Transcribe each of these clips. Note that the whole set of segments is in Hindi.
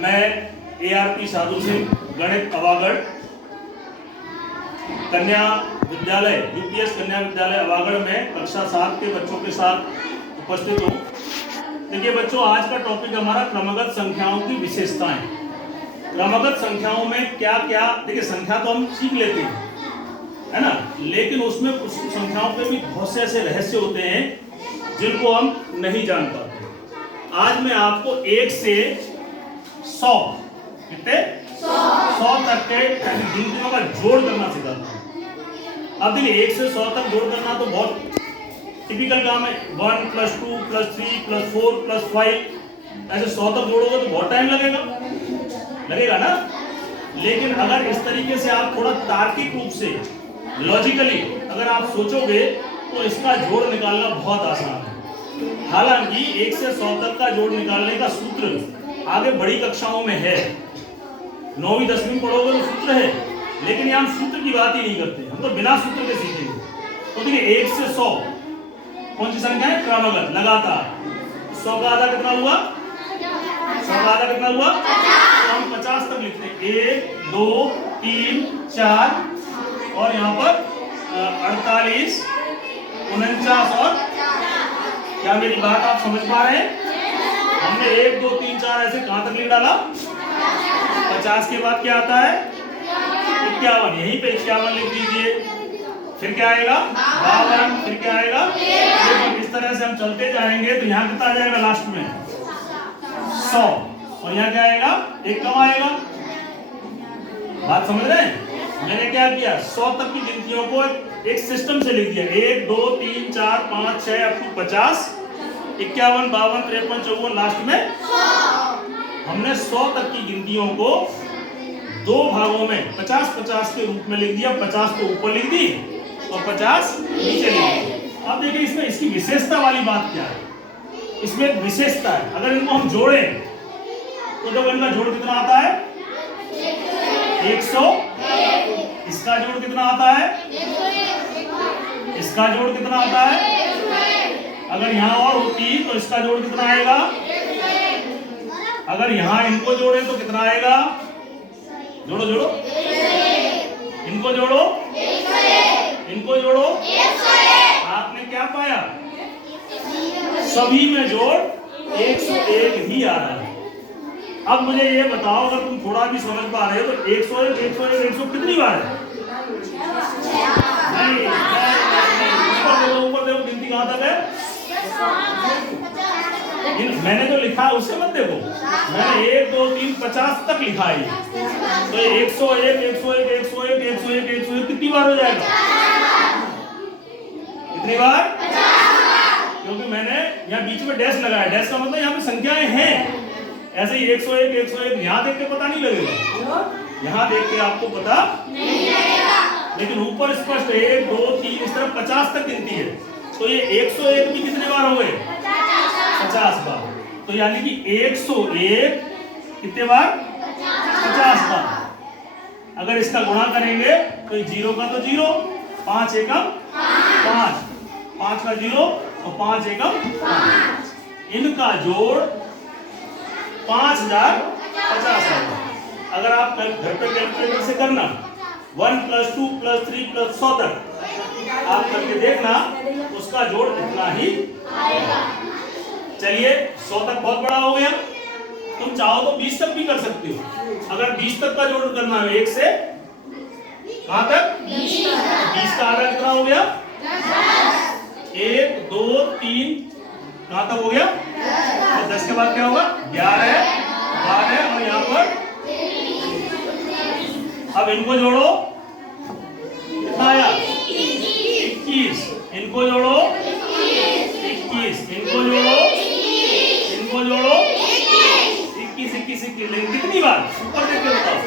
मैं ARP साधु सिंह गणित अवागढ़ कन्या विद्यालय UPS कन्या विद्यालय अवागढ़ में कक्षा 7 के बच्चों के साथ उपस्थित हूँ। देखिए बच्चों, आज का टॉपिक हमारा क्रमगत संख्याओं की विशेषताएं। क्रमगत संख्याओं में क्या क्या, देखिए संख्या तो हम सीख लेते हैं, है ना, लेकिन उसमें कुछ संख्याओं पे भी बहुत से ऐसे रहस्य होते हैं जिनको हम नहीं जान पाते। आज मैं आपको 1 से 100 कितने 100 तक के गिनतियों का जोड़ करना सिखाता हूँ। अब देखिए 1 से 100 तक जोड़ करना तो बहुत टिपिकल काम है। 1 + 2 + 3 + 4 + 5 ऐसे 100 तक जोड़ोगे तो बहुत टाइम लगेगा ना। लेकिन अगर इस तरीके से आप थोड़ा तार्किक रूप से लॉजिकली अगर आप सोचोगे तो इसका जोड़ निकालना बहुत आसान है। हालांकि 1 से 100 तक का जोड़ निकालने का सूत्र आगे बड़ी कक्षाओं में है, 9वीं 10वीं पढ़ोगे तो सूत्र है, लेकिन यहाँ हम सूत्र की बात ही नहीं करते, हम तो बिना सूत्र के सीखेंगे। तो देखिए 1 से 100 कौन सी संख्या है? क्रमगत, लगातार। 100 का आधा कितना हुआ? 100 का आधा कितना हुआ? तो हम 50 तक लिखते हैं। 1 2 3 4 और यहाँ पर 48 49 और क्या मेरी बात आप समझ पा रहे हैं? हमने 1 2 3 4 ऐसे कहां तक लिख डाला? 50 के बाद क्या आता है? 51। यहीं पे 51 लिख दीजिए। फिर क्या आएगा? 52। फिर क्या आएगा? इस तरह से हम चलते जाएंगे तो यहाँ कितना आ जाएगा लास्ट में? 100। और यहाँ क्या आएगा? 1 कम आएगा। बात समझ रहे हैं? मैंने क्या किया? 100 तक की गिनतियों को एक सिस्टम से लिख दिया। 1 2 3 4 5 6 अप टू 50, 51 52 53 54 लास्ट में 100। हमने 100 तक की गिनतियों को दो भागों में 50-50 के रूप में लिख दिया। 50 तो ऊपर लिख दी और 50 नीचे लिख दी। अब देखिए इसमें इसकी विशेषता वाली बात क्या है? इसमें एक विशेषता है। अगर इनको हम जोड़ें तो जब इनका जोड़ कितना आता है? 100। इसका जोड़ कितना आता है? इसका जोड़ कितना आता है? अगर यहाँ और होती तो इसका जोड़ कितना आएगा? अगर यहाँ इनको जोड़े तो कितना आएगा? जोड़ो जोड़ो, इनको जोड़ो, इनको जोड़ो। आपने क्या पाया? सभी में जोड़ 101 ही आ रहा है। अब मुझे ये बताओ, अगर तुम थोड़ा भी समझ पा रहे हो तो 101 101 100 कितनी बार है? नहीं, ऊपर देखो गिनती कहां तक है? मैंने जो लिखा है उससे मत देखो, मैंने 1 2 3 50 तक लिखा है। तो 101 101 101 101 101 कितनी बार हो जाएगा? कितनी बार? क्योंकि मैंने यहाँ बीच में डैश लगाया। डैश का मतलब यहाँ पे संख्याएं हैं। ऐसे ही 101 101 यहाँ देख के पता नहीं लगेगा, यहाँ देख के आपको पता नहीं लगेगा, लेकिन ऊपर स्पष्ट 1 2 3 इस तरह 50 तक गिनती है। तो ये 101 भी कितने बार हो गए? 50 बार। तो यानी कि 101 कितने बार? 50 बार। अगर इसका गुणा करेंगे तो 0 का तो 0, 5 एकम 5, 5 का 0 और 5 एकम 5। इनका जोड़ 5050 है। अगर आप घर पे कैलकुलेटर से करना 1 + 2 + 3 + 100 तक आप करके देखना, उसका जोड़ इतना ही आएगा। चलिए 100 तक बहुत बड़ा हो गया। तुम चाहो तो 20 तक भी कर सकते हो। अगर 20 तक का जोड़ करना है 1 से कहां तक? 20 का आधा कितना हो गया? 1 2 3 कहां तक हो गया? और 10 के बाद क्या होगा? 11 12 और यहाँ पर अब इनको जोड़ो, कितना आया? 21। इनको जोड़ो 21, इनको जोड़ो, इनको जोड़ो 21 21 21। लेकिन कितनी बार? ऊपर देख के बताओ।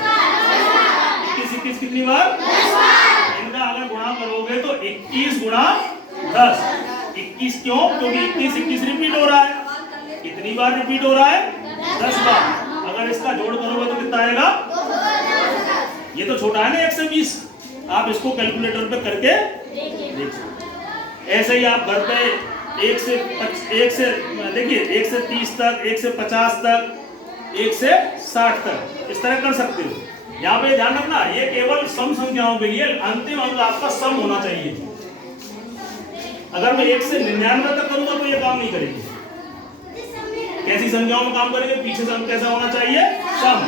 21 21 कितनी बार? 10 बार। इनका अगर गुणा करोगे तो 21 गुणा 10। 21 क्यों? क्योंकि 21 21 रिपीट हो रहा है। कितनी बार रिपीट हो रहा है? 10 बार। अगर इसका जोड़ करोगे तो कितना आएगा? ये तो छोटा है ना 1 से 20। आप इसको कैलकुलेटर पे करके देख सकते। ऐसे ही आप घर पे 1 से देखिए 1 से 30 तक, 1 से 50 तक, 1 से 60 तक इस तरह कर सकते हो। यहाँ पे ध्यान रखना, ये केवल सम संख्याओं के लिए, अंतिम अंक आपका सम होना चाहिए। अगर मैं 1 से 99 तक करूंगा तो ये काम नहीं करेगी। कैसी संख्याओं में काम करेंगे? पीछे से कैसा होना चाहिए? सम।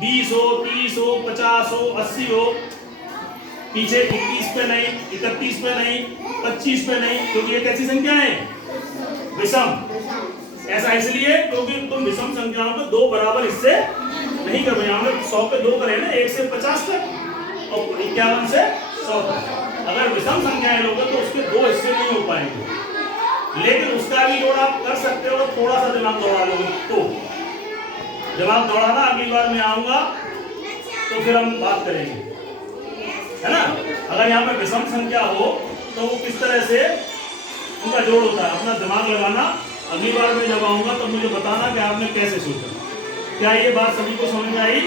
20 हो, 30 हो, 50 हो, 80 हो, पीछे 21 पे नहीं, 31 पे नहीं, 25 पे नहीं, क्योंकि ये कैसी संख्या है? विषम। ऐसा इसलिए क्योंकि तुम विषम संख्याओं में 2 बराबर हिस्से नहीं कर रहे। हमने 100 पे 2 करे ना, 1 से 50 तक और 51 से 100 तक। अगर विषम संख्याएं लोगे तो उसके 2 हिस्से नहीं हो पाएंगे, लेकिन उसका भी जोड़ आप कर सकते हो। थोड़ा सा दिमाग दौड़ा लोगे तो दिमाग दौड़ाना, अगली बार मैं आऊंगा तो फिर हम बात करेंगे, है ना। अगर यहाँ पे विषम संख्या हो तो वो किस तरह से उनका जोड़ होता है, अपना दिमाग लगाना। अगली बार मैं जब आऊंगा तो मुझे बताना कि आपने कैसे सोचा। क्या ये बात सभी को समझ में आई?